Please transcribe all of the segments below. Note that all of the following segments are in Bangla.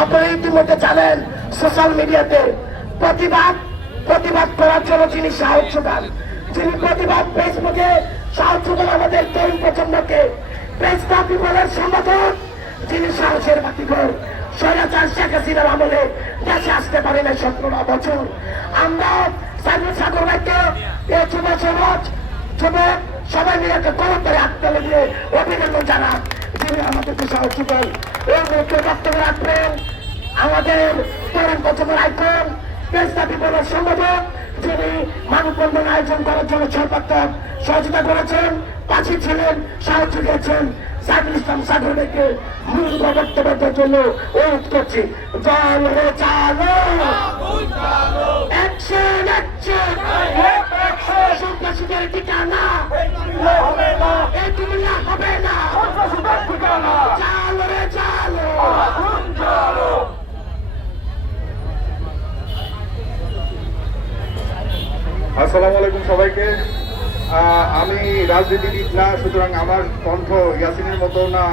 আপনারা ইতিমধ্যে জানেন সোশ্যাল মিডিয়াতে প্রতিবাদ করার জন্য যিনি সাহস যোগান, যিনি প্রতিবাদ ফেসবুকে সাহস যোগান আমাদের তরুণ প্রজন্মকে, প্রেসটা পিপলের সম্পাদক, যিনি সাহসের বাতিঘর, স্বৈরাচার শেখ হাসিনার আমলে দেশে আসতে পারে না 17 বছর। আমরা সাগর ভাইকে এই যুব সমাজ যুবক সবাই মিলে একটা গরম করে আটকালে দিয়ে অভিনন্দন জানান, যিনি আমাদেরকে সাহস যোগান। এই মুহূর্তে বক্তব্য রাখবেন আমাদের তরুণ প্রজন্মের আইকন, প্রেসটা পিপলের সম্পাদক, যিনি মানববন্ধন আয়োজন করার জন্য সর্বাত্মক সহযোগিতা করেছেন, পাশে ছিলেন, সাহায্য দিয়েছেন। সাইফুল ইসলাম সাগর ভাইকে মূল বক্তব্যের জন্য অনুরোধ করছি। জল রে চালো, অ্যাকশন অ্যাকশন, সন্ত্রাসীদের ঠিকানা এই দুনিয়া হবে না, চালো রে চালো। আসসালামু আলাইকুম সবাইকে। আমি রাজনীতিবিদ না, সুতরাং আমার কণ্ঠ ইয়াসিনের মতো না,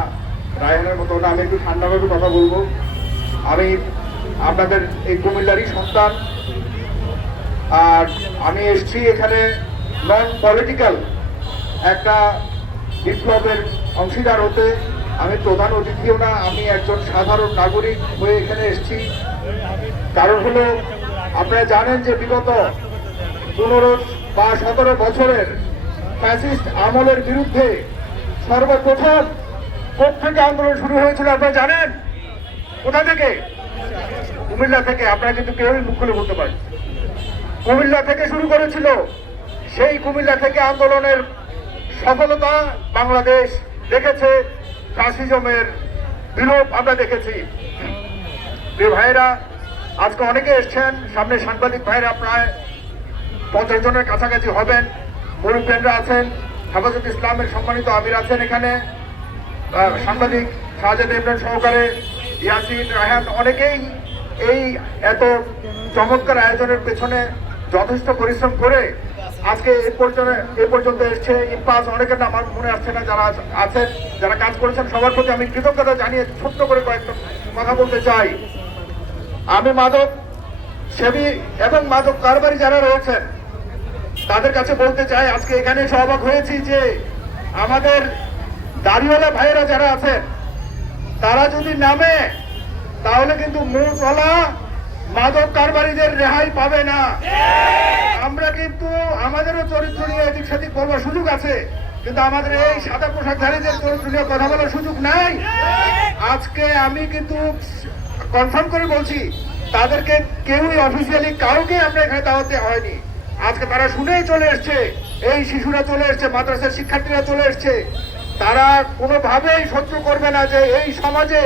রায়হানের মতো না। আমি একটু ঠান্ডাভাবে কথা বলবো। আমি আপনাদের এই কুমিল্লারই সন্তান, আর আমি এসেছি এখানে নন পলিটিক্যাল একটা বিপ্লবের অংশীদার হতে। আমি প্রধান অতিথিও না, আমি একজন সাধারণ নাগরিক হয়ে এখানে এসেছি। কারণ হলো, আপনারা জানেন যে বিগত 15 বা 17 বছরের ফ্যাসিস্ট আমলের বিরুদ্ধে সর্বপ্রথম থেকে আন্দোলন শুরু হয়েছিল আপনারা জানেন? কোথা থেকে? কুমিল্লা থেকে। আপনারা কিন্তু কেউই মুখ খুলে বলতে পারেন। কুমিল্লা থেকে শুরু করেছিল। সেই কুমিল্লা থেকে আন্দোলনের সফলতা বাংলাদেশ দেখেছে, ফ্যাসিজমের বিলোপ আমরা দেখেছি। প্রিয় ভাইয়েরা, আজকে অনেকে এসছেন, সামনে সাংবাদিক ভাইয়েরা প্রায় 50 জনের কাছাকাছি হবেন, মুরব্বীরা আছেন, হেফাজত ইসলামের সম্মানিত আমির আছেন এখানে, সাংবাদিক শাহজাদ ইমরান সহকারে, ইয়াসিন, রায়হান, অনেকেই এই এত চমৎকার আয়োজনের পেছনে যথেষ্ট পরিশ্রম করে আজকে এ পর্যন্ত এসছে। ইম্পাস, অনেকের নাম আমার মনে আসছে না, যারা আছেন, যারা কাজ করেছেন, সবার প্রতি আমি কৃতজ্ঞতা জানিয়ে ছোট্ট করে কয়েকটা কথা বলতে চাই। আমি মাদক সেবী এবং মাদক কারবারি যারা রয়েছেন তাদের কাছে বলতে চাই, আজকে এখানে এসে অবাক হয়েছি যে আমাদের দাড়িওয়ালা ভাইয়েরা যারা আছেন তারা যদি নামে তাহলে কিন্তু মূলচলা মাদক কারবারিদের রেহাই পাবে না। আমরা কিন্তু আমাদেরও চরিত্র নিয়ে এদিক সেদিক বলবার সুযোগ আছে, কিন্তু আমাদের এই সাদা পোশাকধারীদের চরিত্র নিয়ে কথা বলার সুযোগ নাই। আজকে আমি কিন্তু কনফার্ম করে বলছি, তাদেরকে কেউই অফিসিয়ালি কাউকে আমরা এখানে দাওয়াত দেওয়া হয়নি। আজকে তারা শুনেই চলে এসছে, এই শিশুরা চলে এসছে, মাদ্রাসার শিক্ষার্থীরা চলে এসছে। তারা কোনোভাবেই সহ্য করবে না যে এই সমাজে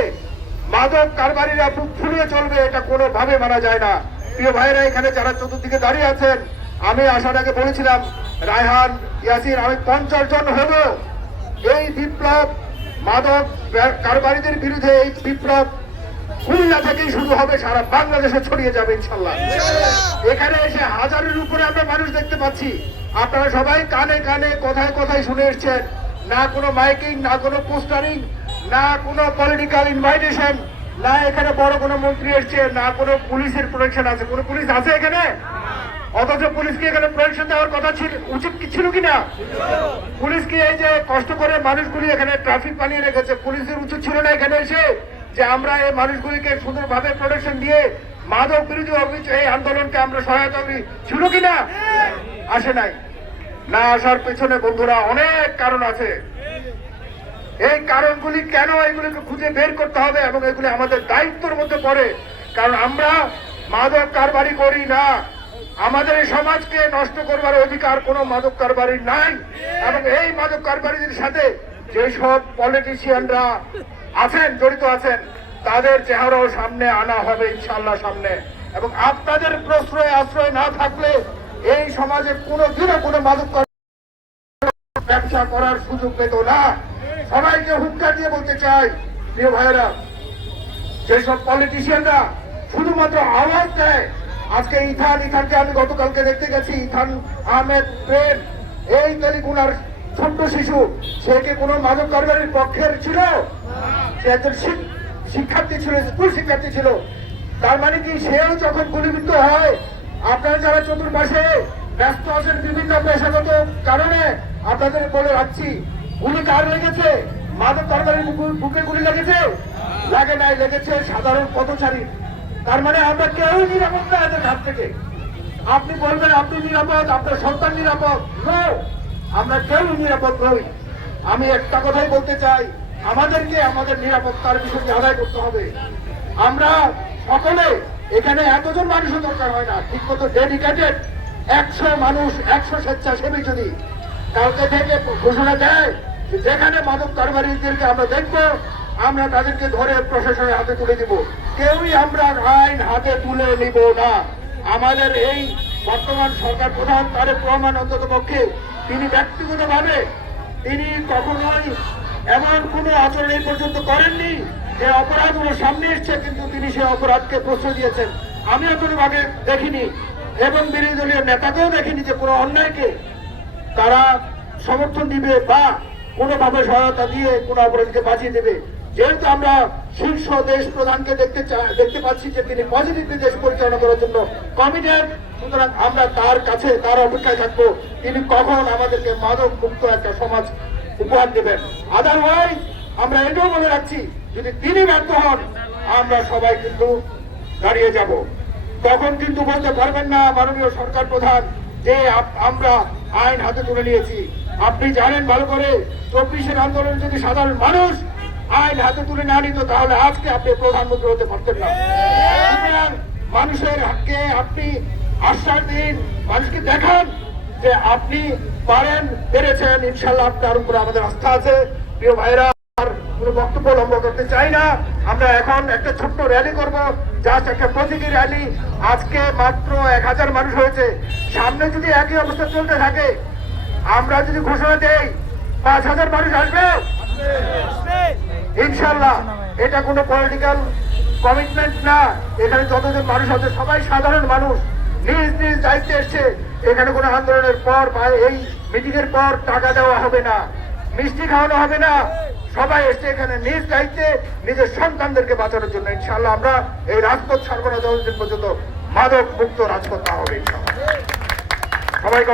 মাদক কারবারিরা বুক ফুলিয়ে চলবে, এটা কোনোভাবে মানা যায় না। প্রিয় ভাইয়েরা, এখানে যারা চতুর্দিকে দাঁড়িয়ে আছেন, আমি আসার আগে বলেছিলাম, রায়হান, ইয়াসিন, আমি 50 জন হব। এই বিপ্লব মাদক কারবারিদের বিরুদ্ধে এই বিপ্লব কুমিল্লা থেকেই শুরু হবে, সারা বাংলাদেশে ছড়িয়ে যাবে ইনশাল্লাহ। এখানে এসে হাজারের উপরে আমরা মানুষ দেখতে পাচ্ছি। আপনারা সবাই কানে কানে কথায় কথায় শুনে এসছেন, না কোনো মাইকিং, না কোনো পোস্টারিং, না কোনো পলিটিক্যাল ইনভাইটেশন, না এখানে বড় কোনো মন্ত্রী এসছে, না কোনো পুলিশের প্রোটেকশন আছে। কোনো পুলিশ আছে এখানে? অথচ পুলিশকে এখানে প্রোটেকশন দেওয়ার কথা উচিত ছিল কিনা? পুলিশকে এই যে কষ্ট করে মানুষগুলি এখানে ট্রাফিক বানিয়ে রেখেছে, পুলিশের উচিত ছিল না এখানে এসে যে আমরা এই মানুষগুলিকে সুন্দরভাবে প্রোটেকশন দিয়ে মাদক বিরোধী এই আন্দোলনকে আমরা সহায়তা করি? ছিল কিনা? আসে নাই। না আসার পেছনে বন্ধুরা অনেক কারণ আছে। এই কারণগুলি কেন, এগুলিকে খুঁজে বের করতে হবে এবং এগুলি আমাদের দায়িত্বের মধ্যে পড়ে। কারণ আমরা মাদক কারবারি করি না, আমাদের এই সমাজকে নষ্ট করবার অধিকার কোনো মাদক কারবারির নাই। এবং এই মাদক কারবারিদের সাথে যেসব পলিটিশিয়ানরা আছেন, জড়িত আছেন, তাদের চেহারাও সামনে আনা হবে ইনশাল্লাহ সামনে। এবং আপনাদের প্রশ্রয় আশ্রয় না থাকলে এই সমাজে কোনোদিনও কোনো মাদক ব্যবসা করার সুযোগ পেত না। সবাইকে হুঙ্কার দিয়ে বলতে চাই, প্রিয় ভাইয়েরা, যেসব পলিটিশিয়ানরা শুধুমাত্র আওয়াজ দেয়, আজকে ইথানকে আমি গতকালকে দেখতে গেছি, ইথান আহমেদ প্রেম, এই তেলিগুনার ছোট্ট শিশু, সে কি কোনো মাদক কারবারির পক্ষের ছিল? সে একজন শিক্ষার্থী ছিল, স্কুল শিক্ষার্থী ছিল। তার মানে কি সেও যখন গুলিবিদ্ধ হয়, আপনারা যারা চতুর্পাশে ব্যস্ত আছেন বিভিন্ন পেশাগত কারণে, আপনাদের বলে রাখছি, গুলি কার লেগেছে? মাদক তরকারির বুকে গুলি লেগেছে? লাগে নাই, লেগেছে সাধারণ পথচারী। তার মানে আমরা কেউই নিরাপদ না এদের হাত থেকে। আপনি বলবেন আপনি নিরাপদ, আপনার সন্তান নিরাপদ, নো, আমরা কেউ নিরাপদ নই। আমি একটা কথাই বলতে চাই, আমাদেরকে আমাদের নিরাপত্তার বিষয়টি আদায় করতে হবে। আমরা সকলে এখানে এতজন মানুষও দরকার হয় না, ঠিক মতো ডেডিকেটেড 100 মানুষ, 100 স্বেচ্ছাসেবী যদি কালকে থেকে ঘোষণা দেয় যে যেখানে মাদক কারবারিদেরকে আমরা দেখবো, আমরা তাদেরকে ধরে প্রশাসনের হাতে তুলে দিব। কেউই আমরা আইন হাতে তুলে নিব না। আমাদের এই বর্তমান সরকার প্রধান তারেক রহমান অন্তত পক্ষে তিনি ব্যক্তিগতভাবে তিনি কখনোই এমন কোনো আচরণ এই পর্যন্ত করেননি যে অপরাধগুলো সামনে এসছে, কিন্তু তিনি সে অপরাধকে প্রশ্রয় দিয়েছেন। আমিও কোনোভাবে দেখিনি এবং বিরোধী দলীয় নেতাকেও দেখিনি যে কোনো অন্যায়কে তারা সমর্থন দিবে বা কোনোভাবে সহায়তা দিয়ে কোনো অপরাধীকে বাঁচিয়ে দেবে। যেহেতু আমরা শীর্ষ দেশ প্রধানকে দেখতে পাচ্ছি যে তিনি পজিটিভলি দেশ পরিচালনা করার জন্য কমিটেড, সুতরাং আমরা তার কাছে তার অপেক্ষায় থাকবো তিনি কখন আমাদেরকে মাদক মুক্ত একটা সমাজ উপহার দেবেন। আদারওয়াইজ আমরা এটাও বলে রাখছি, যদি তিনি ব্যর্থ হন আমরা সবাই কিন্তু দাঁড়িয়ে যাব। তখন কিন্তু বলতে পারবেন না মাননীয় সরকার প্রধান যে আমরা আইন হাতে তুলে নিয়েছি। আপনি জানেন ভালো করে, 24-এর আন্দোলনে যদি সাধারণ মানুষ আইন হাতে তুলে না নিত তাহলে আজকে আপনি প্রধানমন্ত্রী হতে পারতেন না। সুতরাং মানুষের হককে আপনি আশ্বাস দিন, মানুষকে দেখান যে আপনি পারেন, পেরেছেন। ইনশাল্লাহ আপনার উপরে আমাদের আস্থা আছে। প্রিয় ভাইরা, কোনো বক্তব্য লম্বা করতে চাই না। আমরা এখন একটা ছোট্ট র্যালি করব, জাস্ট একটা প্রতীকী র্যালি। আজকে মাত্র 1000 মানুষ হয়েছে। সামনে যদি একই অবস্থা চলতে থাকে, আমরা যদি ঘোষণা দেই 5000 মানুষ আসবে ইনশাল্লাহ। এটা কোনো পলিটিক্যাল কমিটমেন্ট না। এখানে যতজন মানুষ আছে সবাই সাধারণ মানুষ, নিজ নিজ দায়িত্বে এসছে। এখানে কোনো আন্দোলনের পর বা এই মিটিং এর পর টাকা দেওয়া হবে না, মিষ্টি খাওয়ানো হবে না। সবাই এসছে এখানে নিজ দায়িত্বে নিজের সন্তানদেরকে বাঁচানোর জন্য। ইনশাল্লাহ আমরা এই রাজপথ ছাড়বো না যতদিন পর্যন্ত মাদক মুক্ত রাজপথ না হবে। সবাই